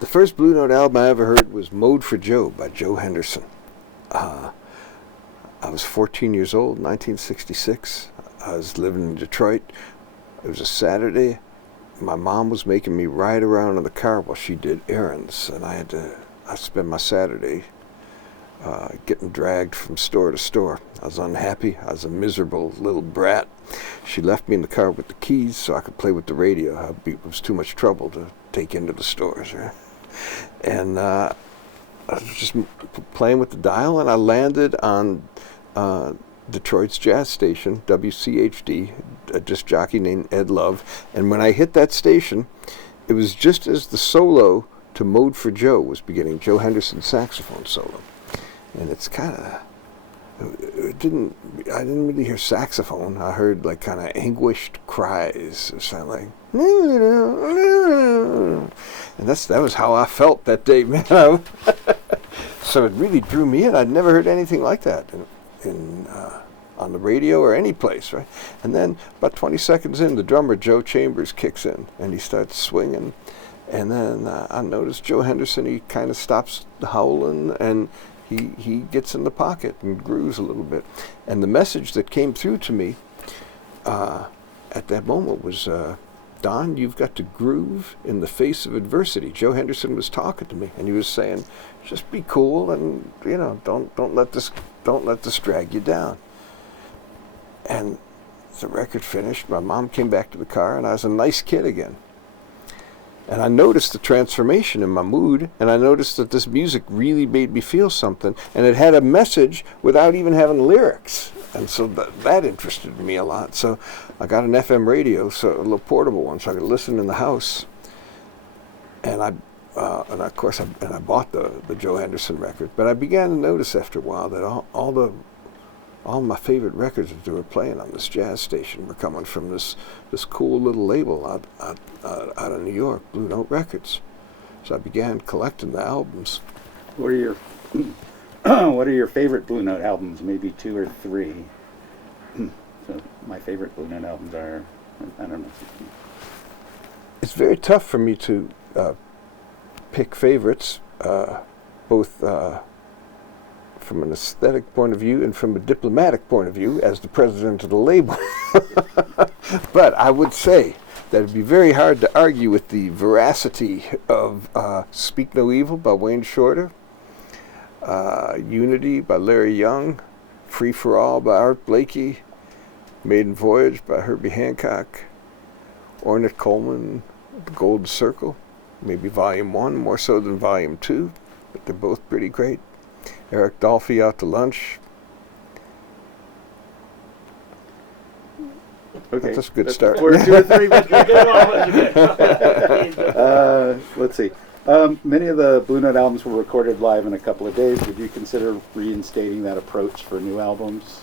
The first Blue Note album I ever heard was Mode for Joe by Joe Henderson. I was 14 years old, 1966. I was living in Detroit. It was a Saturday. My mom was making me ride around in the car while she did errands, and I spent my Saturday getting dragged from store to store. I was unhappy. I was a miserable little brat. She left me in the car with the keys so I could play with the radio. It was too much trouble to take into the stores. Right? And I was just playing with the dial, and I landed on Detroit's jazz station, WCHD, a disc jockey named Ed Love. And when I hit that station, it was just as the solo to Mode for Joe was beginning, Joe Henderson's saxophone solo. And it's kind of, I didn't really hear saxophone. I heard like kind of anguished cries. It sounded like, and that was how I felt that day, man. So it really drew me in. I'd never heard anything like that on the radio or any place, right? And then about 20 seconds in, the drummer Joe Chambers kicks in and he starts swinging. And then I noticed Joe Henderson, he kind of stops howling and he gets in the pocket and grooves a little bit. And the message that came through to me at that moment was, Don, you've got to groove in the face of adversity. Joe Henderson was talking to me, and he was saying, just be cool and, don't let this drag you down. And the record finished. My mom came back to the car, and I was a nice kid again. And I noticed the transformation in my mood, and I noticed that this music really made me feel something, and it had a message without even having lyrics. And so that interested me a lot. So I got an FM radio, so a little portable one, so I could listen in the house. And I bought the Joe Henderson record. But I began to notice after a while that all my favorite records that they were playing on this jazz station were coming from this cool little label out of New York, Blue Note Records. So I began collecting the albums. What are your favorite Blue Note albums? Maybe 2 or 3. So my favorite Blue Note albums are, I don't know. It's very tough for me to pick favorites, both from an aesthetic point of view and from a diplomatic point of view as the president of the label. But I would say that it'd be very hard to argue with the veracity of Speak No Evil by Wayne Shorter, Unity by Larry Young, Free for All by Art Blakey, Maiden Voyage by Herbie Hancock, Ornette Coleman, The Golden Circle, maybe Volume 1 more so than Volume 2, but they're both pretty great. Eric Dolphy, Out to Lunch. Okay, that's a good start. 4, 2 or 3. Let's see. Many of the Blue Note albums were recorded live in a couple of days. Would you consider reinstating that approach for new albums?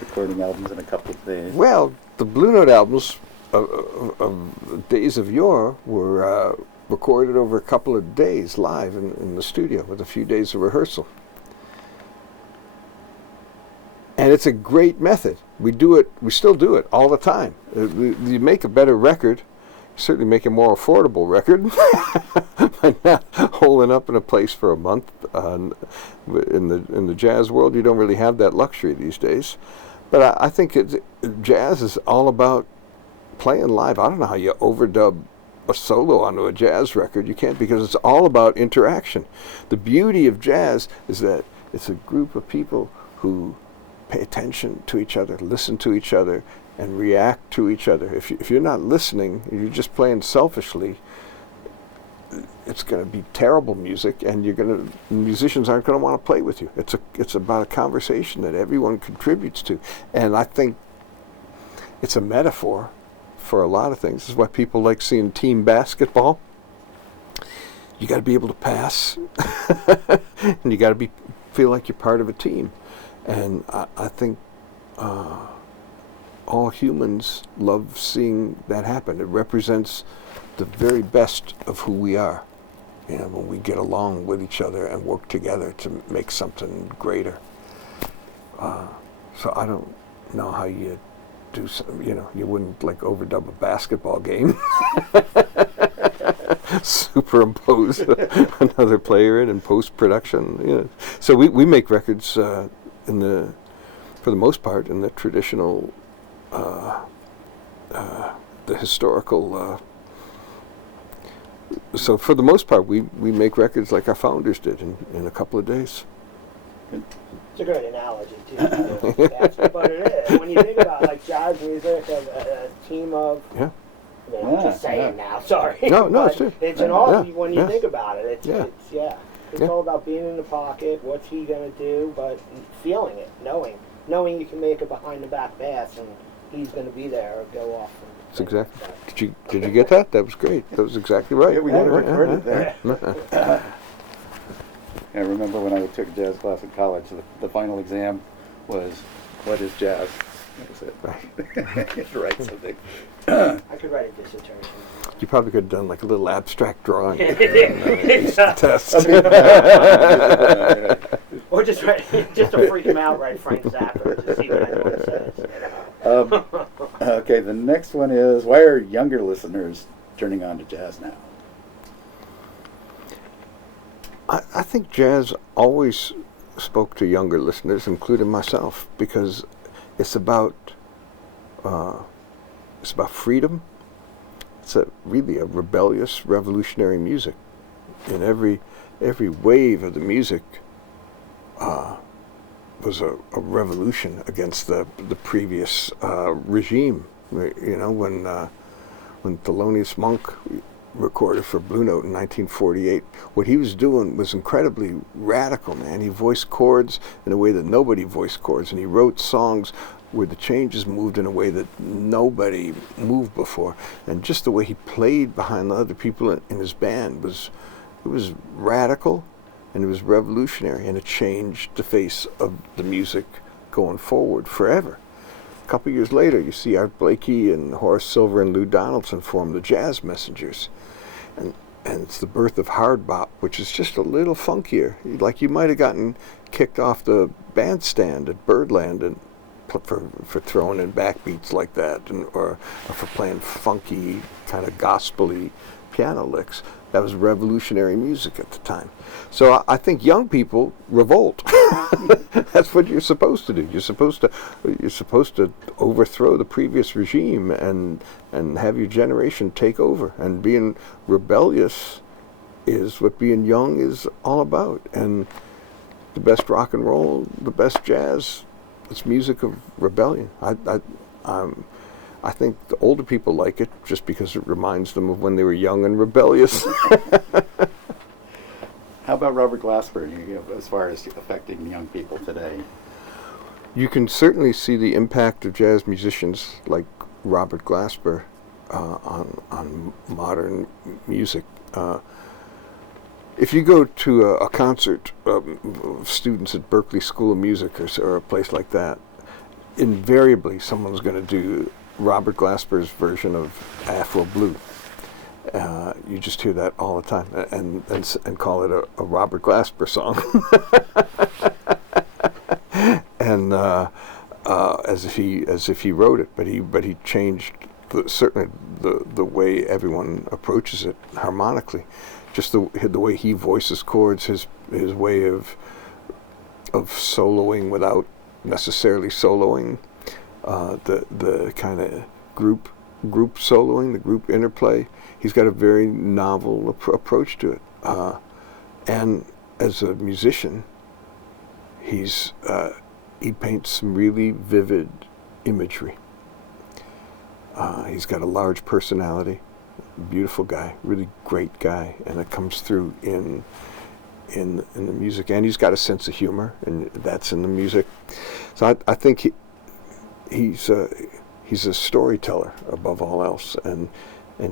Recording albums in a couple of days? Well, the Blue Note albums of days of yore were recorded over a couple of days live in the studio with a few days of rehearsal. And it's a great method. We still do it all the time. You make a better record, certainly make a more affordable record by not holding up in a place for a month. In the jazz world, you don't really have that luxury these days. But I think jazz is all about playing live. I don't know how you overdub a solo onto a jazz record. You can't, because it's all about interaction. The beauty of jazz is that it's a group of people who pay attention to each other, listen to each other, and react to each other. If you're not listening, you're just playing selfishly, it's going to be terrible music, and musicians aren't going to want to play with you. It's about a conversation that everyone contributes to, and I think it's a metaphor for a lot of things. This is why people like seeing team basketball. You got to be able to pass, and you got to feel like you're part of a team. And I think all humans love seeing that happen. It represents the very best of who we are. When we get along with each other and work together to make something greater. So I don't know how you do some, you wouldn't like overdub a basketball game. superimpose another player in and post-production. You know. So we make records for the most part, in the traditional, the historical. So for the most part, we make records like our founders did in a couple of days. It's a great analogy, too. That's what it is. When you think about like jazz music, a team of... Yeah. I mean, I'm just saying now, sorry. No, it's true. It's an all, when you think about it, it's Yeah. all about being in the pocket, what's he going to do, but feeling it, knowing you can make it behind the back pass and he's going to be there or go off. That's exactly. Did you get that? That was great. That was exactly right. Yeah, we had it recorded there. Yeah. I remember when I took a jazz class in college, the final exam was, what is jazz? That was it. Right. You had to write something. I could write a dissertation. You probably could have done like a little abstract drawing Exactly. test. Or just to freak him out, right, Frank Zappa, to see what anyone says. You know? Okay, the next one is, why are younger listeners turning on to jazz now? I think jazz always spoke to younger listeners, including myself, because it's about freedom. It's really a rebellious, revolutionary music. And every wave of the music was a revolution against the previous regime. You know, when Thelonious Monk recorded for Blue Note in 1948, what he was doing was incredibly radical, man. He voiced chords in a way that nobody voiced chords, and he wrote songs where the changes moved in a way that nobody moved before. And just the way he played behind the other people in his band was radical, and it was revolutionary, and it changed the face of the music going forward forever. A couple years later, you see Art Blakey and Horace Silver and Lou Donaldson form the Jazz Messengers. And it's the birth of hard bop, which is just a little funkier. Like you might have gotten kicked off the bandstand at Birdland and for throwing in backbeats like that, or for playing funky, kind of gospel-y piano licks. That was revolutionary music at the time. So I think young people revolt. That's what you're supposed to do. You're supposed to overthrow the previous regime and have your generation take over. And being rebellious is what being young is all about. And the best rock and roll, the best jazz, it's music of rebellion. I think the older people like it just because it reminds them of when they were young and rebellious. How about Robert Glasper, as far as affecting young people today? You can certainly see the impact of jazz musicians like Robert Glasper on modern music. If you go to a concert of students at Berklee School of Music or a place like that, invariably someone's going to do Robert Glasper's version of Afro Blue. You just hear that all the time, and call it a Robert Glasper song, and as if he wrote it, but he changed certainly the way everyone approaches it harmonically, just the way he voices chords, his way of soloing without necessarily soloing. The kind of group soloing, the group interplay. He's got a very novel approach to it. And as a musician, he paints some really vivid imagery. He's got a large personality, beautiful guy, really great guy, and it comes through in the music. And he's got a sense of humor, and that's in the music. So I think he's a storyteller above all else, and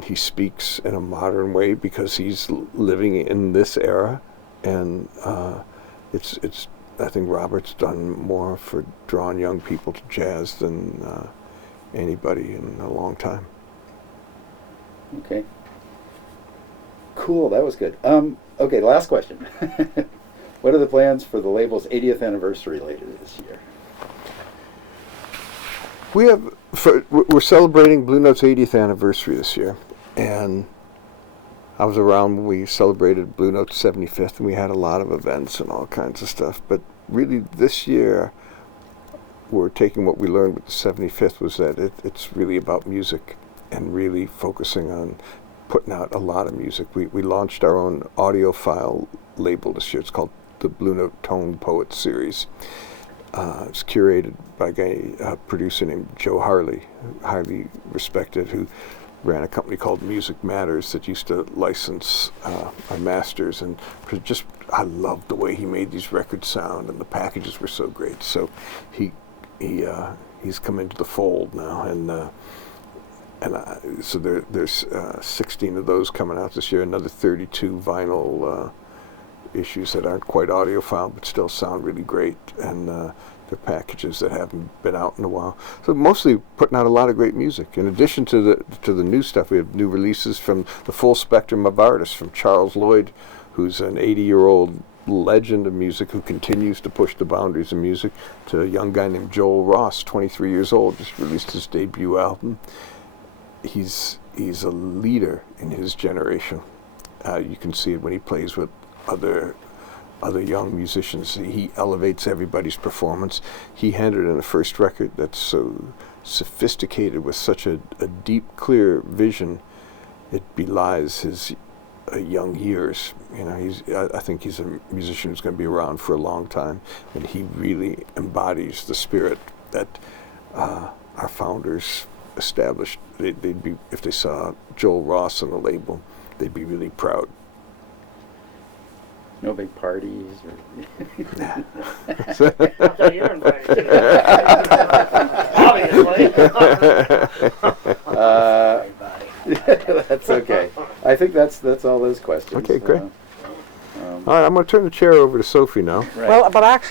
he speaks in a modern way because he's living in this era, and it's I think Robert's done more for drawing young people to jazz than anybody in a long time. Okay. Cool, that was good. Okay, last question. What are the plans for the label's 80th anniversary later this year? We're celebrating Blue Note's 80th anniversary this year, and I was around when we celebrated Blue Note's 75th, and we had a lot of events and all kinds of stuff. But really, this year, we're taking what we learned with the 75th was that it's really about music and really focusing on putting out a lot of music. We launched our own audiophile label this year. It's called the Blue Note Tone Poets Series. It's curated by a producer named Joe Harley, highly respected, who ran a company called Music Matters that used to license our masters, and I loved the way he made these records sound, and the packages were so great. So he's come into the fold now, so there's 16 of those coming out this year, another 32 vinyl issues that aren't quite audiophile but still sound really great, and they're packages that haven't been out in a while. So mostly putting out a lot of great music. In addition to the new stuff, we have new releases from the full spectrum of artists, from Charles Lloyd, who's an 80-year-old legend of music who continues to push the boundaries of music, to a young guy named Joel Ross, 23 years old, just released his debut album. He's a leader in his generation. You can see it when he plays with other young musicians. He elevates everybody's performance. He handed in a first record that's so sophisticated with such a deep, clear vision. It belies his young years. I think he's a musician who's going to be around for a long time, and he really embodies the spirit that our founders established. They'd be, if they saw Joel Ross on the label, they'd be really proud. No big parties or So you're invited to obviously. that's okay. I think that's all those questions. Okay, great. All right, I'm going to turn the chair over to Sophie now. Right. Well, but actually.